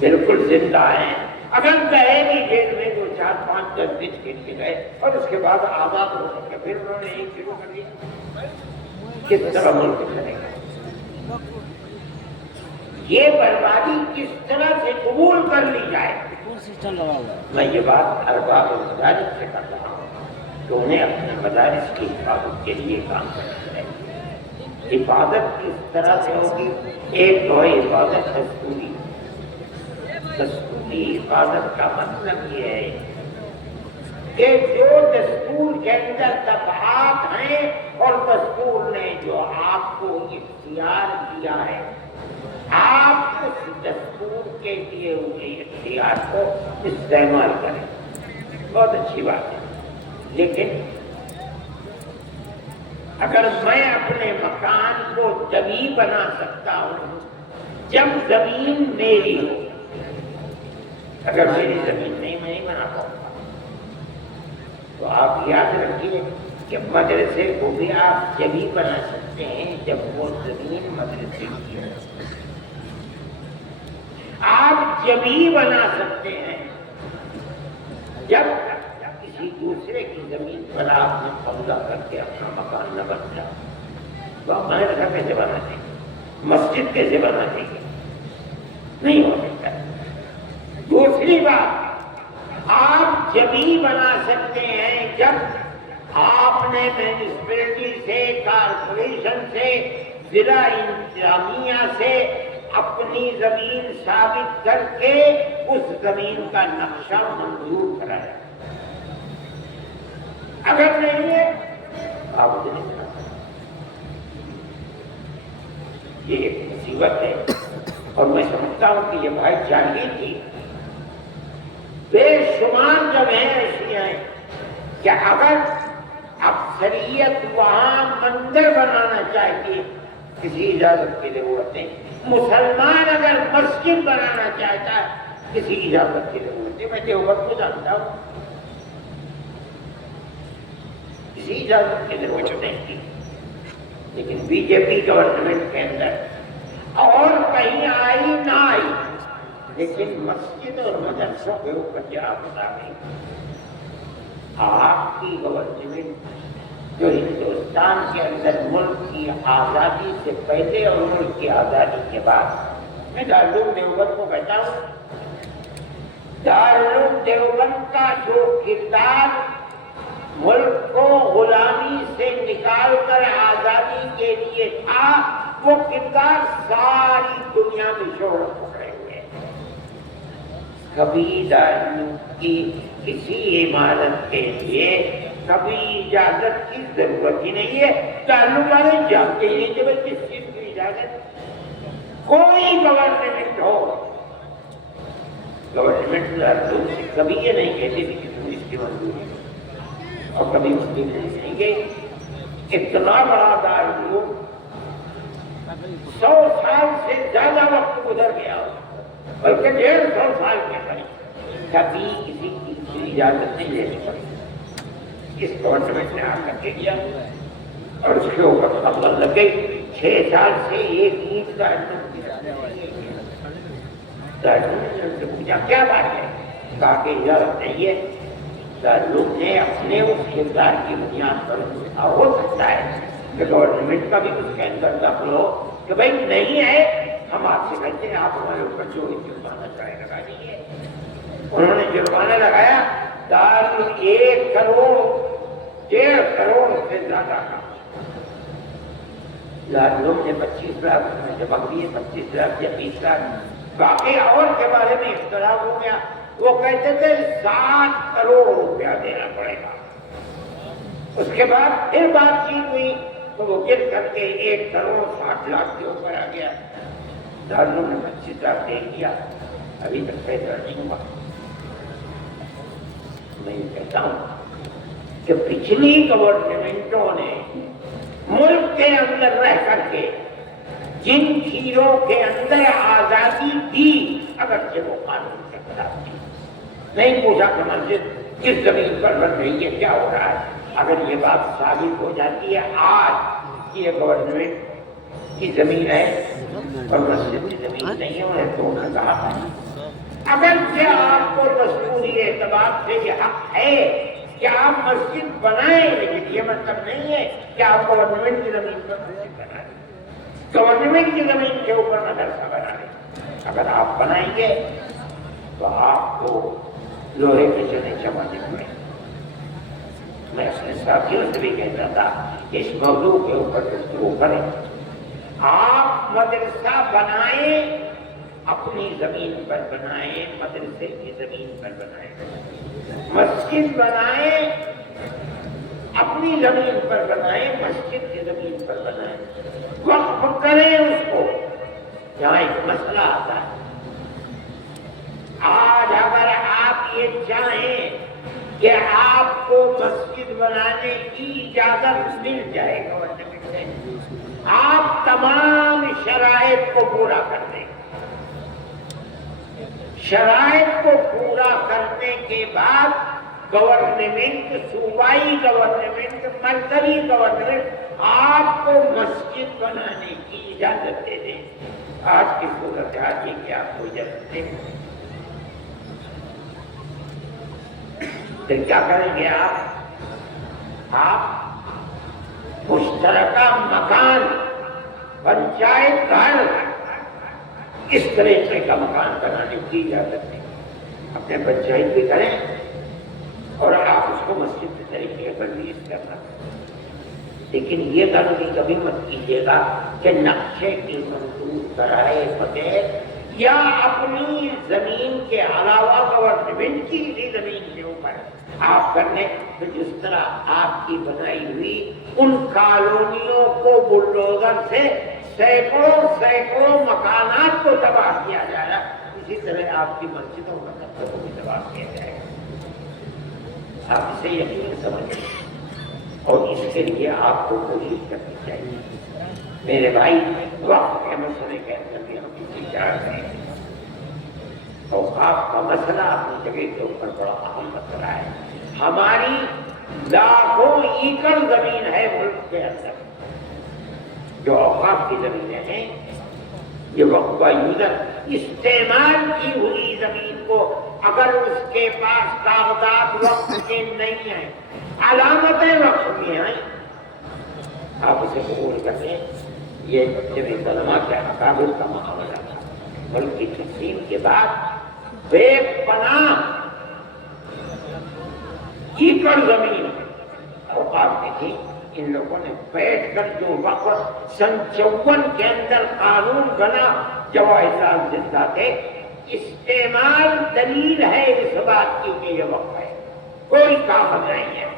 بالکل زندہ ہیں۔ اگر گئے بھی جیل میں جو 4 5 10 دن کے لیے گئے اور اس کے بعد آزاد ہو کے پھر انہوں نے ایک شروع کر دیا، کس طرح ملک چلے گا؟ یہ بربادی کس طرح سے قبول کر لی جائے؟ میں یہ بات ارباب مدارس سے کر رہا ہوں کہ انہیں اپنے مدارس کی حفاظت کے لیے کام کرنا ہے۔ حفاظت کس طرح سے ہوگی؟ ایک تو ہے حفاظت دستوری۔ دستوری حفاظت کا مطلب یہ ہے کہ جو دستور کے اندر دفعات ہیں اور دستور نے جو آپ کو اختیار دیا ہے، آپ اس دستور کے دیے ہوئے اختیار کو استعمال کریں، بہت اچھی بات ہے۔ لیکن اگر میں اپنے مکان کو جبھی بنا سکتا ہوں جب زمین میری ہو، اگر میری زمین نہیں، میں نہیں بنا پاؤں گا۔ تو آپ یاد رکھیے کہ مدرسے کو بھی آپ جبھی بنا سکتے ہیں جب وہ زمین مدرسے کی ہے۔ آپ جبھی بنا سکتے ہیں جب کسی دوسرے کی زمین پر آپ نے قبضہ کر کے اپنا مکان نہ بن جائے۔ تو آپ مدرسہ کیسے بنا دیں گے؟ مسجد کیسے بنا دیں گے؟ نہیں ہو سکتا۔ دوسری بات، آپ جبھی بنا سکتے ہیں جب آپ نے میونسپلٹی سے، کارپوریشن سے، ضلع انتظامیہ سے اپنی زمین ثابت کر کے اس زمین کا نقشہ منظور کرایا۔ اگر نہیں ہے آپ اسے نہیں بنا سکتے۔ یہ ایک مصیبت ہے، اور میں سمجھتا ہوں کہ یہ بھائی چاہیے تھی۔ بے شمار جگہیں ایسی ہیں کہ اگر اکثریت وہاں مندر بنانا چاہتی ہے، کسی اجازت کی ضرورت نہیں۔ مسلمان اگر مسجد بنانا چاہتا ہے، کسی اجازت کی ضرورت نہیں۔ میں دیوبند کو جانتا ہوں، کسی اجازت کی ضرورت نہیں تھی۔ لیکن بی جے پی گورنمنٹ کے اندر اور کہیں آئی نہ آئی، لیکن مسجد اور مدرسوں کے اوپر کیا ہوتا نہیں۔ آپ کی گورنمنٹ جو ہندوستان کے اندر ملک کی آزادی سے پہلے اور ملک کی آزادی کے بعد، میں دارالعلوم دیوبند کو کہتا ہوں، دارالعلوم دیوبند کا جو کردار ملک کو غلامی سے نکال کر آزادی کے لیے تھا، وہ کردار ساری دنیا میں شہرت پکڑے ہوئے ہیں۔ کبھی دارالعلوم کی کسی عمارت کے لیے کبھی اجازت کی ضرورت ہی نہیں ہے۔ دارالعلوم والے جانتے ہی نہیں کہ بھائی کس چیز کی اجازت۔ کوئی گورنمنٹ ہو، گورنمنٹ دارالعلوم سے کبھی یہ نہیں کہتی کہ تم اس کی منظوری، اور کبھی مسلم نہیں کہیں گے۔ اتنا بڑا دارالعلوم 100 سال سے زیادہ وقت گزر گیا، بلکہ 150 سال کے قریب، کبھی کسی کی اجازت نہیں لینی پڑی۔ اس گورنمنٹ نے آ کر کے کیا، اور اس کے اوپر خبر لگ گئی۔ 6 سال سے ایک اینٹ دارالعلوم کی دارالعلوم سے پوچھا کیا بات ہے؟ کہا کہ اجازت نہیں ہے۔ دارالعلوم نے اپنے اس کردار کی بنیاد پر ہو سکتا ہے کہ گورنمنٹ کا بھی اس کے اندر دخل ہو کہ بھائی نہیں ہے، ہم آپ سے کہتے ہیں آپ ہمارے اوپر جو جرمانہ چاہے لگا دیجیے۔ انہوں نے جرمانہ لگایا، دارالعلوم 1 کروڑ 1.5 کروڑ سے زیادہ کا۔ دارالعلوم نے 25 لاکھ میں جمع دیے، 25 لاکھ یا 20 لاکھ۔ باقی اور کے بارے میں اختلاف ہو گیا، وہ کہتے تھے 7 کروڑ روپیہ دینا پڑے گا۔ اس کے بعد پھر بات چیت ہوئی تو وہ گر کر کے 1 کروڑ 60 لاکھ کے اوپر آ گیا۔ دارالعلوم نے 25 لاکھ دے دیا، ابھی تک فیصلہ نہیں ہوا۔ میں یہ کہتا ہوں کہ پچھلی گورنمنٹوں نے ملک کے اندر رہ کر کے جن چیزوں کے اندر آزادی دی، اگرچہ وہ قانون سے خلاف تھی، نہیں پوچھا کہ مسجد کس زمین پر بن رہی ہے، کیا ہو رہا ہے۔ اگر یہ بات ثابت ہو جاتی ہے آج یہ گورنمنٹ کی زمین ہے اور مسجد کی زمین نہیں ہے، انہیں تو نے کہا اگرچہ آپ کو دستوری اعتبار سے یہ حق ہے کہ آپ مسجد بنائیں، لیکن یہ مطلب نہیں ہے کہ آپ گورنمنٹ کی زمین پر مسجد بنائیں، گورنمنٹ کی زمین کے اوپر مدرسہ بنائیں۔ اگر آپ بنائیں گے تو آپ کو لوہے کے چنے چبانے پڑیں۔ میں اپنے ساتھیوں سے بھی کہتا تھا کہ اس موضوع کے اوپر گفتگو کریں۔ آپ مدرسہ بنائیں، اپنی زمین پر بنائیں، مدرسے کی زمین پر بنائیں۔ مسجد بنائیں، اپنی زمین پر بنائیں، مسجد کی زمین پر بنائیں۔ وقف کریں اس کو۔ یہاں ایک مسئلہ آتا ہے، آج اگر آپ یہ چاہیں کہ آپ کو مسجد بنانے کی اجازت مل جائے گورنمنٹ سے، آپ تمام شرائط کو پورا کر دیں۔ شرائط کو پورا کرنے کے بعد گورنمنٹ، صوبائی گورنمنٹ، مرکزی گورنمنٹ آپ کو مسجد بنانے کی اجازت دے دیں۔ آج کی صورتحال یہ کہ آپ کو اجازت دیں، پھر کیا کریں گے آپ مشترکہ مکان، پنچایت گھر، اس طریقے کا مکان بنانے کی اجازت دیں، اپنے پنچایت بھی کریں اور آپ اس کو مسجد کے طریقے پر ریلیز کرنا۔ لیکن یہ غلطی کبھی مت کیجیے گا کہ نقشے کی منظور کرائے بغیر یا اپنی زمین کے علاوہ گورنمنٹ کی بھی زمین کے اوپر آپ کرنے، تو جس طرح آپ کی بنائی ہوئی ان کالونیوں کو بلڈوزر سے سینکڑوں مکانات کو تباہ کیا جائے گا، اسی طرح آپ کی مسجدوں کا کو بھی تباہ کیا جائے گا۔ آپ اسے یقین سمجھیں اور اس کے لیے آپ کو کوشش کرنی چاہیے۔ میرے بھائی، وقت کے مسئلے کے اندر بھی ہم کسی چاہ رہے ہیں، اوقاف کا مسئلہ اپنی جگہ کے اوپر بڑا اہم مسئلہ ہے۔ ہماری لاکھوں ایکڑ زمین ہے ملک کے اندر، جو اوقاف کی زمینیں ہیں، یہ وقفہ یوزر استعمال کی ہوئی زمین کو اگر اس کے پاس کاغذات وقف کے نہیں ہیں، علامتیں وقف کی ہیں، آپ اسے قبول کریں۔ یہ جب علماء کے اکابر کا معاملہ تھا، ملک کی تقسیم کے بعد بے پناہ ایکڑ زمین اوقاف کی تھی، ان لوگوں نے بیٹھ کر جو وقت سن 54 کے اندر قانون بنا، جواہر لال زندہ تھے، استعمال دلیل ہے اس بات کی کہ یہ وقف ہے، کوئی کاغذ نہیں ہے۔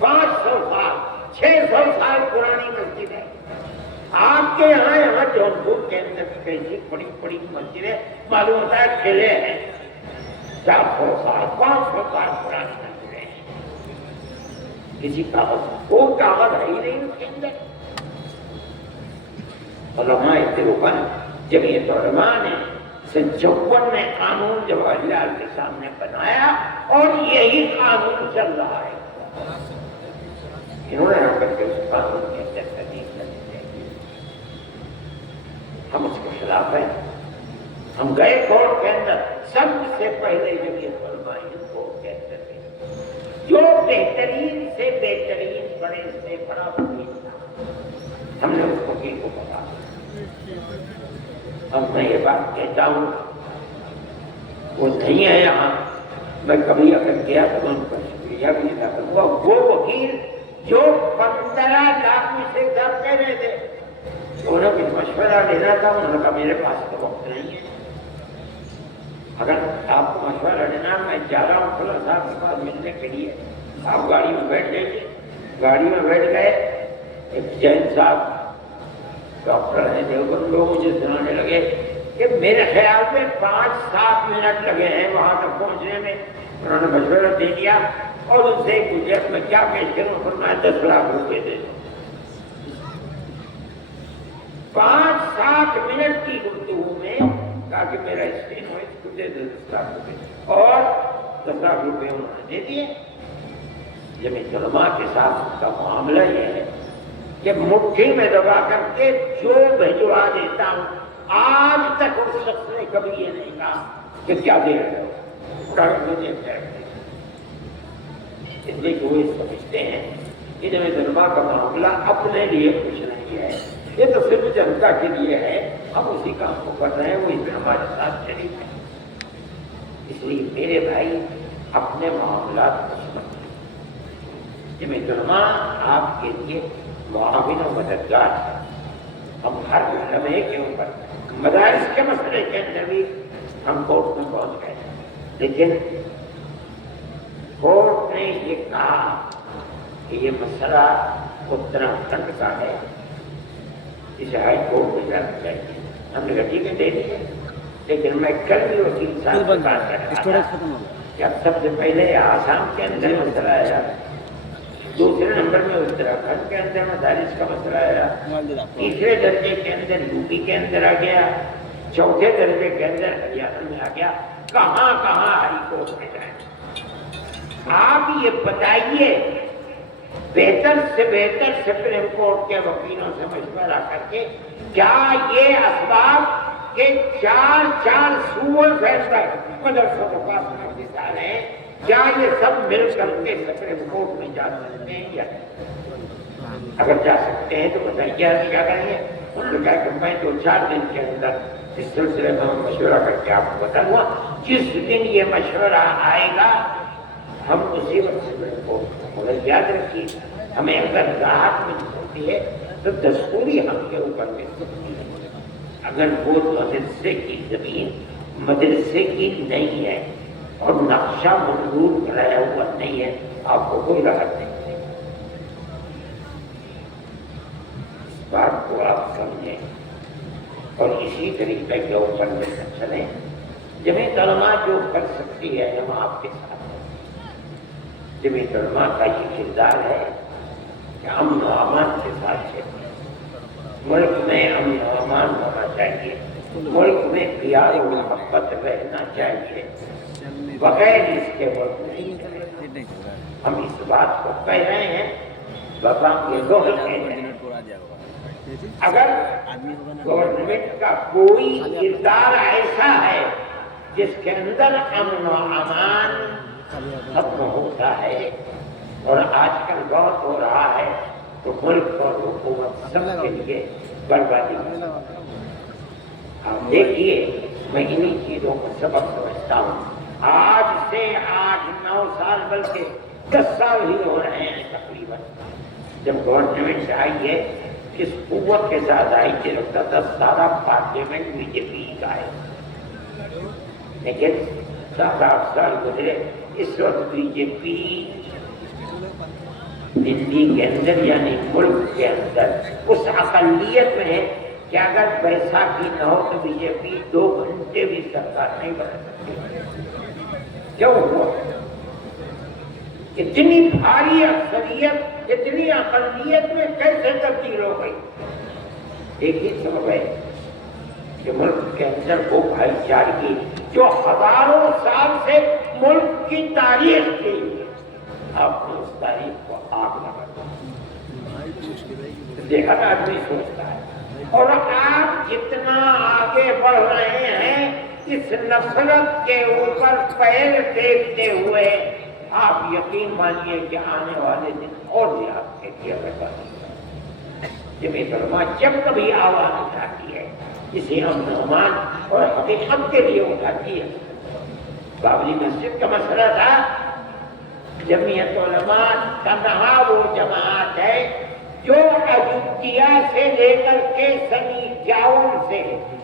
500 سال 600 سال پرانی مسجد ہے۔ آپ کے یہاں جونپور کے اندر کیسی بڑی مسجدیں معلوم ہوتا ہے قلعے ہیں، 400 سال 500 سال پرانی مسجدیں ہیں، کسی کوئی کاغذ ہے ہی نہیں اس کے اندر۔ علماء دیوبند جمعیت علماء نے سن 54 میں قانون جواہر لال کے سامنے بنایا اور یہی قانون چل رہا ہے۔ انہوں نے آ کر کے اس قانون کے اندر تبدیل کرنی چاہیے۔ ہم اس کے خلاف ہیں۔ ہم گئے کورٹ کے اندر، سب سے پہلے جمعیت علماء کورٹ کے اندر گئے، جو بہترین سے بہترین بڑے سے بڑا وکیل تھا، ہم نے اس وکیل کو بتا اب میں یہ بات کہتا ہوں، وہ نہیں ہے یہاں، میں کبھی اگر گیا تو میں ان کا شکریہ بھی ادا کروں گا۔ وہ وکیل جو 15 لاکھ میں سے گھر کہہ رہے تھے، انہوں نے مشورہ لینا تھا، انہوں نے کہا میرے پاس تو وقت نہیں ہے، اگر آپ کو مشورہ لینا، میں جا رہا ہوں فلاں صاحب کے پاس ملنے کے لیے، آپ گاڑی میں بیٹھ جائیے۔ گاڑی میں بیٹھ گئے، ایک جین صاحب ڈاکٹر ہیں دیوبند، لوگ مجھے سنانے لگے کہ میرے خیال میں 5-7 منٹ لگے ہیں وہاں تک پہنچنے میں۔ انہوں نے مشورہ دے دیا اور ان سے پوچھا میں کیا پیش کروں، فرمایا 10 لاکھ روپے دے دو۔ 5-7 منٹ کی گفتگو میں کہا کہ میرا اسٹین ہو، اس کو دے دو 10 لاکھ روپے، اور 10 لاکھ روپے انہوں نے دے دیے۔ جمعیت علماء کے ساتھ اس کا معاملہ یہ ہے کہ مٹھی میں دبا کر کے جو بھجوا دیتا ہوں، آج تک اس شخص نے کبھی یہ نہیں کہا کہ کیا دے رہے ہو، مجھے اس لیے کہ وہ سمجھتے ہیں کہ جمعیت علماء کا معاملہ اپنے لیے کچھ نہیں ہے، یہ تو صرف جنتا کے لیے ہے، ہم اسی کام کو کر رہے ہیں، وہ اس میں ہمارے ساتھ شریک ہیں۔ اس لیے میرے بھائی اپنے معاملات کو سمجھیں۔ جمعیت علماء آپ کے لیے معاون و مددگار ہے۔ ہم ہر لمحے کے اوپر مدارس کے مسئلے کے اندر بھی ہم کورٹ میں پہنچ گئے، لیکن کورٹ نے یہ کہا کہ یہ مسئلہ اتراکھنڈ کا ہے، اسے ہائی کورٹ میں جانا چاہیے۔ ہم نے کہا ٹھیک ہے دے دیے، لیکن میں کل بھی وکیل صاحب سے بات کر رہا تھا کہ اب سب سے پہلے آسام کے اندر مسئلہ آیا دوسرے نمبر میں اتراکھنڈ کے اندر مدارس کا مسئلہ آیا، تیسرے درجے کے اندر یو پی کے اندر آ گیا، چوتھے درجے کے اندر ہریانہ میں آ گیا، کہاں کہاں ہائی کورٹ میں جائیں؟ آپ یہ بتائیے، بہتر سے بہتر سپریم کورٹ کے وکیلوں سے مشورہ کر کے کیا یہ اسباب کہ چار صوبوں سے مدرسوں کے پاس نافذ ہیں، کیا یہ سب مل کر کے سپریم کورٹ میں جا سکتے ہیں یا نہیں؟ اگر جا سکتے ہیں تو بتائیے کیا کریں گے؟ انہوں نے کہا کہ میں 2-4 دن کے اندر اس سلسلے میں مشورہ کر کے آپ کو بتاؤں گا، جس دن یہ مشورہ آئے گا ہم اسی وقت سپریم کورٹ کو، مگر یاد رکھیے ہمیں اگر راحت مل سکتی ہے تو دستوری ہم کے اوپر مل سکتی ہے۔ اگر وہ مدرسے کی زمین مدرسے کی نہیں ہے اور نقشہ منظور کرایا ہوا نہیں ہے، آپ کو کوئی راحت نہیں ہے۔ اس بات کو آپ سمجھیں اور اسی طریقے کے اوپر میں چلیں۔ جمعیت علماء جو کر سکتی ہے ہم آپ کے ساتھ ہیں۔ جمعیت علماء کا یہ کردار ہے کہ امن و امان کے ساتھ چلیں۔ ملک میں امن و امان ہونا چاہیے، ملک میں پیار و محبت رہنا چاہیے، بغیر اس کے ملک نہیں چلے۔ ہم اس بات کو کہہ رہے ہیں، بابا یہ لوگ کہہ رہے ہیں۔ اگر گورنمنٹ کا کوئی کردار ایسا ہے جس کے اندر امن و امان ختم ہوتا ہے، اور آج کل بہت ہو رہا ہے، تو ملک اور حکومت سب کے لیے بربادی ہے۔ آپ دیکھیے، میں انہی چیزوں کو سبق سمجھتا ہوں۔ آج سے 8-9 سال بلکہ 10 سال ہی ہو رہے ہیں تقریباً جب گورنمنٹ آئی ہے، کس قوت کے ساتھ آئی کہ لگتا تھا سارا پارلیمنٹ بی جے پی کا ہے، لیکن 7-8 سال گزرے، اس وقت بی جے پی دلی کے اندر یعنی ملک کے اندر اس اقلیت میں ہے کہ اگر بیساکھی نہ ہو تو بی جے پی 2 گھنٹے بھی سرکار نہیں بنا سکتی۔ کیوں ہوا؟ اتنی بھاری اکثریت اتنی اقلیت میں کیسے تبدیل ہو گئی؟ ایک ہی سبب ہے کہ ملک کے اندر وہ بھائی چارگی جو ہزاروں سال سے ملک کی تاریخ تھی، آپ نے اس تاریخ کو آگ لگا دیکھا نا، آدمی سوچتا ہے۔ اور آپ جتنا آگے بڑھ رہے ہیں اس نفرت کے اوپر پیر ٹیکتے ہوئے، آپ یقین مانیے کہ آنے والے دن اور بھی آپ کے لیے بربادی ہے۔ جمعیت علماء جب کبھی آواز اٹھاتی ہے کسی امن و امان اور حقیقت کے لیے اٹھاتی ہے۔ بابری مسجد کا مسئلہ تھا، جمعیت علماء تنہا وہ جماعت ہے جو ایودھیا سے لے کر کے سن 51 سے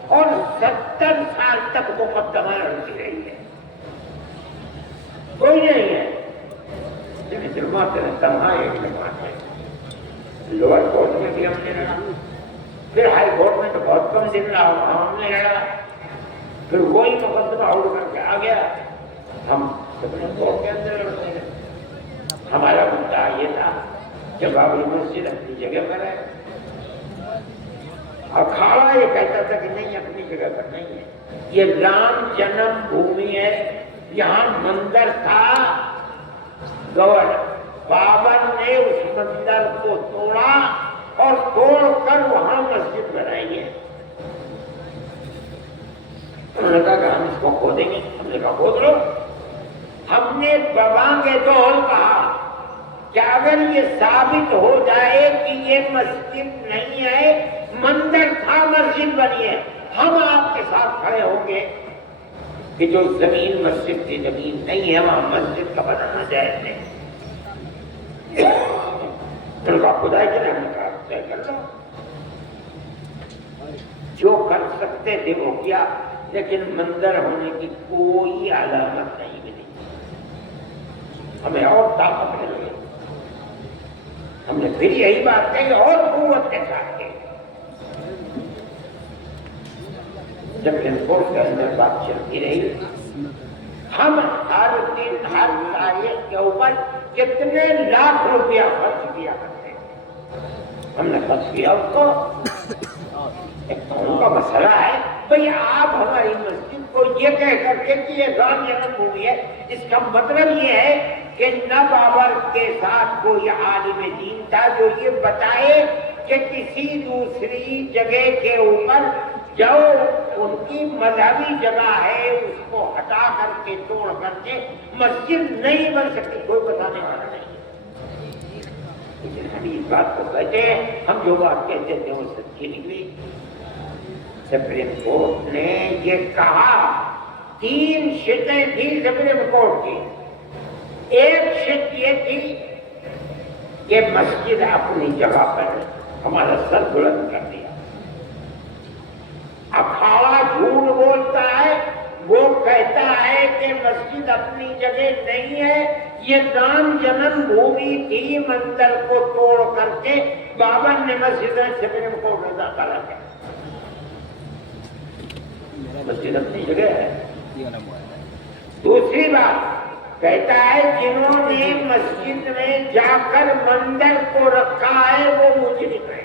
اور 70 سال تک مقدمہ لڑتی رہی ہے، کوئی نہیں ہے۔ جمعیت علماء تنہا ایک جماعت ہے۔ لوور کورٹ میں بھی ہم نے لڑا، پھر ہائی کورٹ میں تو بہت کم دن رہا، ہم نے لڑا، پھر وہی مقدمہ اڑ کر کے آ گیا، ہم سپریم کورٹ کے اندر لڑتے ہیں۔ ہمارا مدعا یہ تھا کہ بابری مسجد اپنی جگہ پر ہے، اکھاڑا یہ کہتا تھا کہ نہیں اپنی جگہ پر نہیں ہے، یہ رام جنم بھومی ہے، یہاں مندر تھا، گورنر بابر نے اس مندر کو توڑا اور توڑ کر وہاں مسجد بنائی ہے۔ انہوں نے کہا کہ ہم اس کو کھودیں گے، ہم نے کہا کھود لو۔ ہم نے ببانگ دول کہا کہ اگر یہ ثابت ہو جائے کہ یہ مسجد نہیں ہے، مندر تھا، مسجد بنی ہے، ہم آپ کے ساتھ کھڑے ہوں گے کہ جو زمین مسجد کی زمین نہیں ہے وہاں مسجد کا بنانا جائز نہیں۔ ان کا خدا کے رحم کا طے کر لو، جو کر سکتے تھے وہ کیا، لیکن مندر ہونے کی کوئی علامت نہیں ملی۔ ہمیں اور طاقت مل گئی، ہم نے پھر یہی بات کہی اور قوت کے ساتھ کہی۔ جب سپریم کورٹ کے اندر بات چلتی رہی، ہم ہر دن ہر تاریخ کے اوپر کتنے لاکھ روپیہ خرچ کیا کرتے ہیں. ہم نے خرچ کیا اس کو. ایک تو ان کا مسئلہ ہے بھئی آپ ہماری مسجد کو یہ کہہ کر کے کہ یہ رام جنم بھومی ہے، اس کا مطلب یہ ہے کہ نہ بابر کے ساتھ کوئی عالم دین تھا جو یہ بتائے کہ کسی دوسری جگہ کے اوپر جو ان کی مذہبی جگہ ہے اس کو ہٹا کر کے توڑ کر کے مسجد نہیں بن سکتی. کوئی بتانے والا نہیں ہے. لیکن ہم اس بات کو کہتے ہیں، ہم جو بات کہتے تھے وہ سچی نکلی. سپریم کورٹ نے یہ کہا، 3 شرطیں تھی سپریم کورٹ کی. ایک شرط یہ تھی کہ مسجد اپنی جگہ پر ہمارا سر بلند کر دیا. اکھاڑا جھوٹ بولتا ہے، وہ کہتا ہے کہ مسجد اپنی جگہ نہیں ہے، یہ رام جنم بھومی تھی. مندر کو توڑ کر کے بابر نے مسجد سپریم کورٹ میں داخلہ کیا. مسجد اپنی جگہ ہے. دوسری بات کہتا ہے جنہوں نے مسجد میں جا کر مندر کو رکھا ہے وہ مجرم ہے.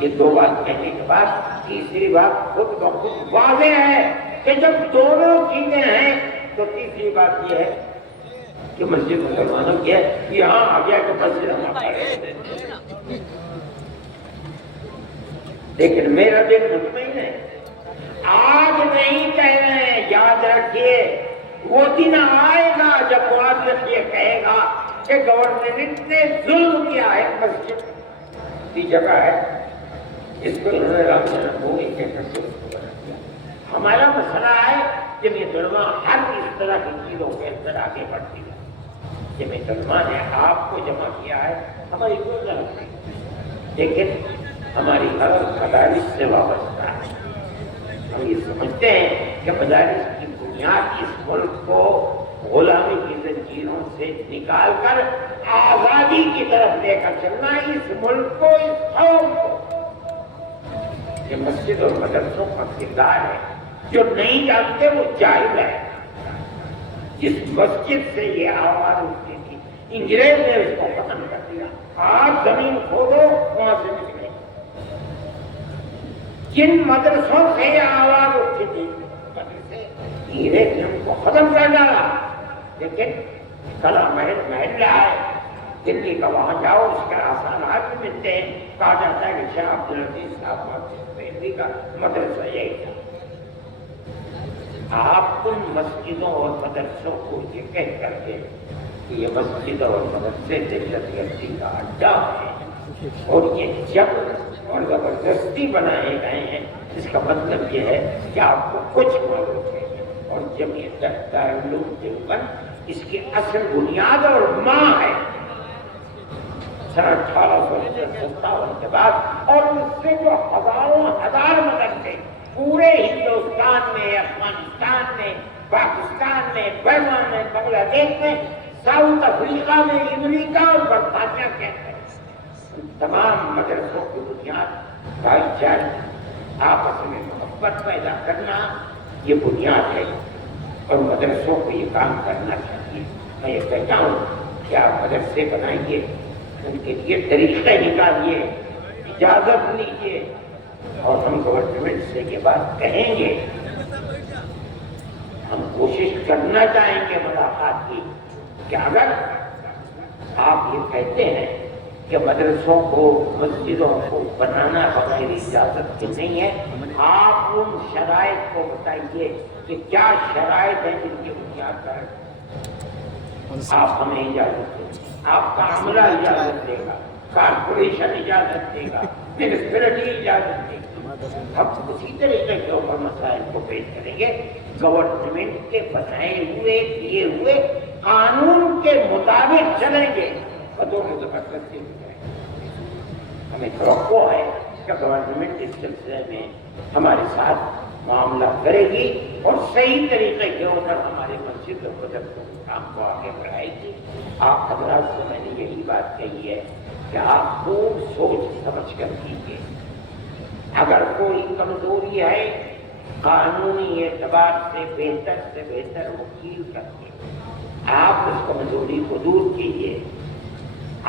یہ 2 بات کہنے کے بعد تیسری بات خود بخود واضح ہے کہ جب دونوں چیزیں ہیں تو تیسری بات یہ ہے کہ مسجد مسلمانوں کی ہے. یہاں آ گیا کہ مسجد ہم پڑھے. لیکن میرا دل مطمئن ہے. آج نہیں کہہ رہے ہیں، یاد رکھیے وہ دن آئے گا جب معذرت یہ کہے گا کہ گورنمنٹ نے ظلم کیا ہے. مسجد کی جگہ ہے اس کو انہوں نے رام جنم بھومی کے بنا دیا. ہمارا مسئلہ ہے جب یہ علماء ہر اس طرح کی چیزوں کے اندر آگے بڑھتی ہے. جب یہ علماء نے آپ کو جمع کیا ہے ہماری کوئی غلط نہیں، لیکن ہماری غلط مدارس سے وابستہ ہے. ہم یہ سمجھتے ہیں کہ مدارس کی بنیاد اس ملک کو غلامی کی زنجیروں سے نکال کر آزادی کی طرف لے کر چلنا. اس ملک کو، اس قوم کو یہ مسجد اور مدرسوں کا کردار ہے. جو نہیں جانتے وہ جاہل ہے. جس مسجد سے یہ آواز اٹھتی تھی انگریز نے اس کو ختم کر دیا. آج زمین کھودو وہاں سے نکلے. جن مدرسوں سے یہ آواز اٹھتی تھی انگریز نے ان کو ختم کر ڈالا. لیکن کلا محلہ ہے دلی کا، وہاں جاؤ اس کے آثارات بھی ملتے ہیں. کہا جاتا ہے کہ شاہ عبدالعزیز صاحب دلی کا مدرسہ یہی تھا. آپ ان مسجدوں اور مدرسوں کو یہ کہہ کر کے کہ یہ مسجد اور مدرسے دہشت گردی کا اڈا ہے اور یہ جبر اور زبردستی بنائے گئے ہیں، اس کا مطلب یہ ہے کہ آپ کو کچھ معلوم ہے. اور جمعیت دارالعلوم دیوبند اس کی اصل بنیاد اور ماں ہے. سن 1857 کے بعد اور اس سے جو ہزاروں ہزار مدرسے پورے ہندوستان میں، افغانستان میں، پاکستان میں، برما میں، بنگلہ دیش میں، ساؤتھ افریقہ میں، امریکہ اور برطانیہ کے اندر تمام مدرسوں کی بنیاد بھائی چارے، آپس میں محبت پیدا کرنا یہ بنیاد ہے. اور مدرسوں کو یہ کام کرنا چاہیے. میں یہ کہتا ہوں کہ آپ مدرسے بنائیے، ان کے لیے طریقہ نکالیے، اجازت لیجیے، اور ہم گورنمنٹ سے یہ بات کہیں گے. ہم کوشش کرنا چاہیں گے ملاقات کی کہ اگر آپ یہ کہتے ہیں کہ مدرسوں کو، مسجدوں کو بنانا بغیر اجازت کے نہیں ہے، آپ ان شرائط کو بتائیے کہ کیا شرائط ہیں جن کی بنیاد پر آپ ہمیں اجازت دیں. آپ کا عملہ اجازت دے گا، کارپوریشن اجازت دے گا، میونسپلٹی اجازت دے گی. ہم اسی طریقے کے اوپر مسائل کو پیش کریں گے. گورنمنٹ کے بنائے ہوئے دیے ہوئے قانون کے مطابق چلیں گے. بدوں میں زبردستی ہو جائے. ہمیں توقع ہے کہ گورنمنٹ اس سلسلے میں ہمارے ساتھ معاملہ کرے گی اور صحیح طریقے کے اوپر ہمارے مسجد اور مدرسوں کے کام کو آگے بڑھائے گی. آپ حضرات سے میں نے یہی بات کہی ہے کہ آپ خوب سوچ سمجھ کر کیجیے. اگر کوئی کمزوری ہے قانونی اعتبار سے بہتر وکیل کرتے آپ اس کمزوری کو دور کیجیے.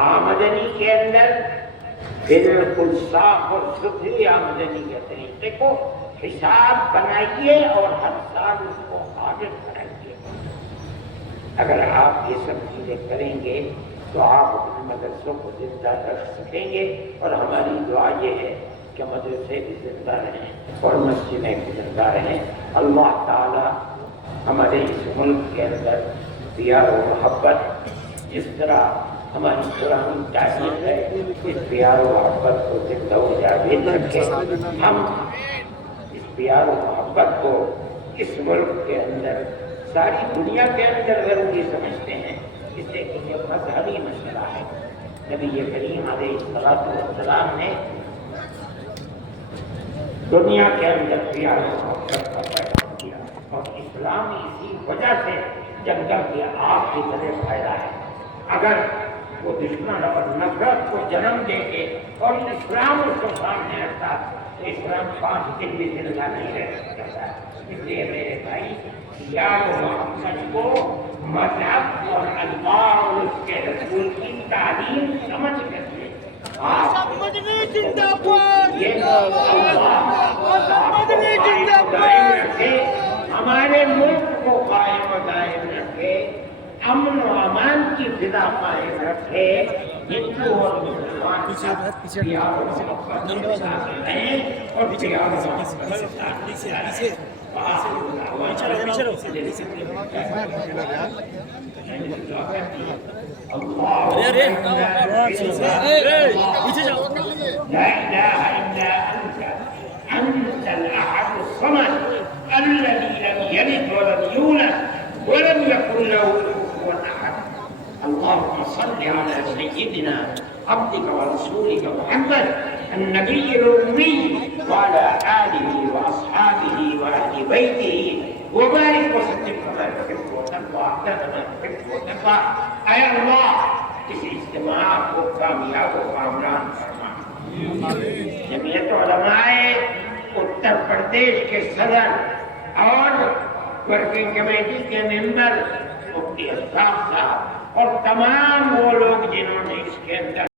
آمدنی کے اندر بالکل صاف اور ستھری آمدنی کے طریقے کو حساب بنائیے اور ہر سال اس کو آڈٹ کرائیے. اگر آپ یہ سب چیزیں کریں گے تو آپ اپنے مدرسوں کو زندہ رکھ سکیں گے. اور ہماری دعا یہ ہے کہ مدرسے بھی زندہ رہیں اور مسجدیں بھی زندہ رہیں. اللہ تعالی ہمارے اس ملک کے اندر پیار و محبت جس طرح ہماری پرانی تاریخ ہے اس پیار و محبت کو زندہ و جاوید رکھے. ہم اس پیار و محبت کو اس ملک کے اندر ساری دنیا کے اندر ضروری سمجھتے ہیں. اس سے یہ مذہبی مسئلہ ہے. نبی کریم علیہ السلام نے دنیا کے اندر پیار و محبت کا پیغام دیا اور اسلام اسی وجہ سے جنگل کی آگ کی طرح پھیلا ہے. اگر وہ دشمن اور نفرت کو جنم دے کے اور اسلام اس کو سامنے رکھتا تو اسلام 5 دن بھی زندہ نہیں رہ سکتا. اس لیے میرے بھائی پیار و محبت کو مذہب اور اللہ اور اس کے رسول کی تعلیم سمجھ کر کے ہمارے ملک کو قائم و دائم رکھے, امن و امان کی فضا قائم رکھے. ہندو اور مسلمان پیار و محبت کے ساتھ رہیں اور پیار و محبت کے ساتھ رہیں. لا إله إلا أنت الأحد الصمد الذي لم يلد ولم يولد ولم يكن له كفوا أحد. اللهم صل على سيدنا عبدك ورسولك محمد النبي الأمي وعلى آله وأصحابه وأهل بيته وبارك وسلم كما تحب وترضى كما تحب وترضى. اے اللہ اس اجتماع کو کامیاب و کامران فرما. جمعیت علماء اتر پردیش کے صدر اور ورکنگ کمیٹی کے ممبر مفتی اشفاق صاحب اور تمام وہ لوگ جنہوں نے اس کے اندر